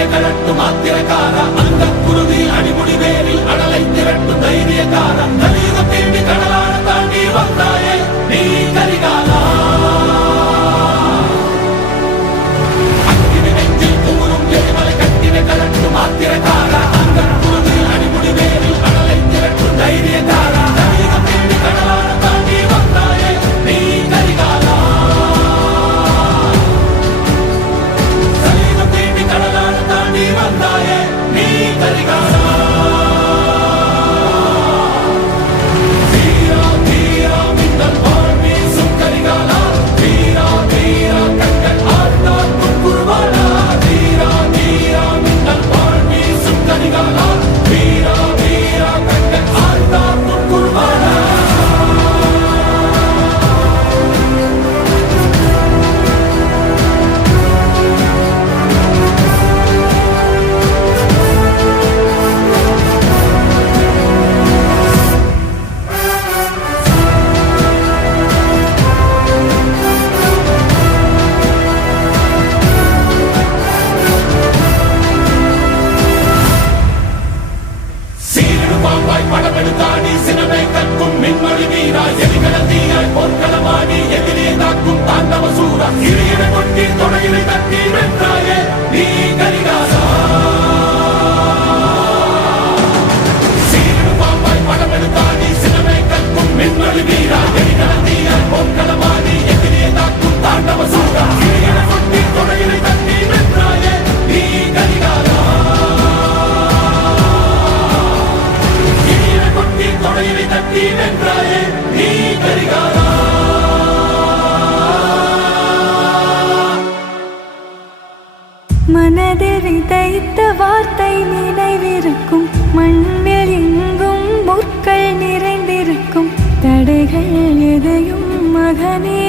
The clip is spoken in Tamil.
கட்டின கழட்டும் ஆத்திரக்கார அந்த குருதி அடிமுடி வேரில் அடலை திரட்டும் தைரியக்கார கலியுகம் தேடி கடலான தாண்டி வந்தாயே நீ கரிகாலா அக்கினி நெஞ்சில் குமுறும் எரிமலை கட்டின கழட்டும் ஆத்திரக்கார அந்த குருதி அடிமுடி வேரில் அடலை திரட்டும் தைரியக்கார கலியுகம் தேடி கடலான தாண்டி வந்தாயே நீ கரிகாலா கலியுகம் தேடி கடலான தாண்டி வந்தாயே நீ கரிகாலா படமெடுத்தாடி சினமே கற்கும் மின்மொழி வீரா எலிகளத்தீயாய் பொற்களமாடி எதிரே தாக்கும் தாண்டவ சூரா இறையினை கொட்டி தொடையினை தட்டி வென்றாயே நீ கரிகாலா சீரிடு பாம்பாய் படமெடுத்தாடி சினமே கற்கும் மின்மொழி வீரா எலிகளத்தீயாய் பொற்களமாடி எதிரே தாக்கும் தாண்டவ சூரா இறையினை கொட்டி தொடையினை தட்டி வென்றாயே நீ கரிகாலா தொடையினை தட்டி வென்றாயே நீ கரிகாலா மனதில் விதைத்த வார்த்தை நினைவிருக்கும் மண்ணில் எங்கும் முற்கள் நிறைந்திருக்கும் தடைகள் எதையும் மகனே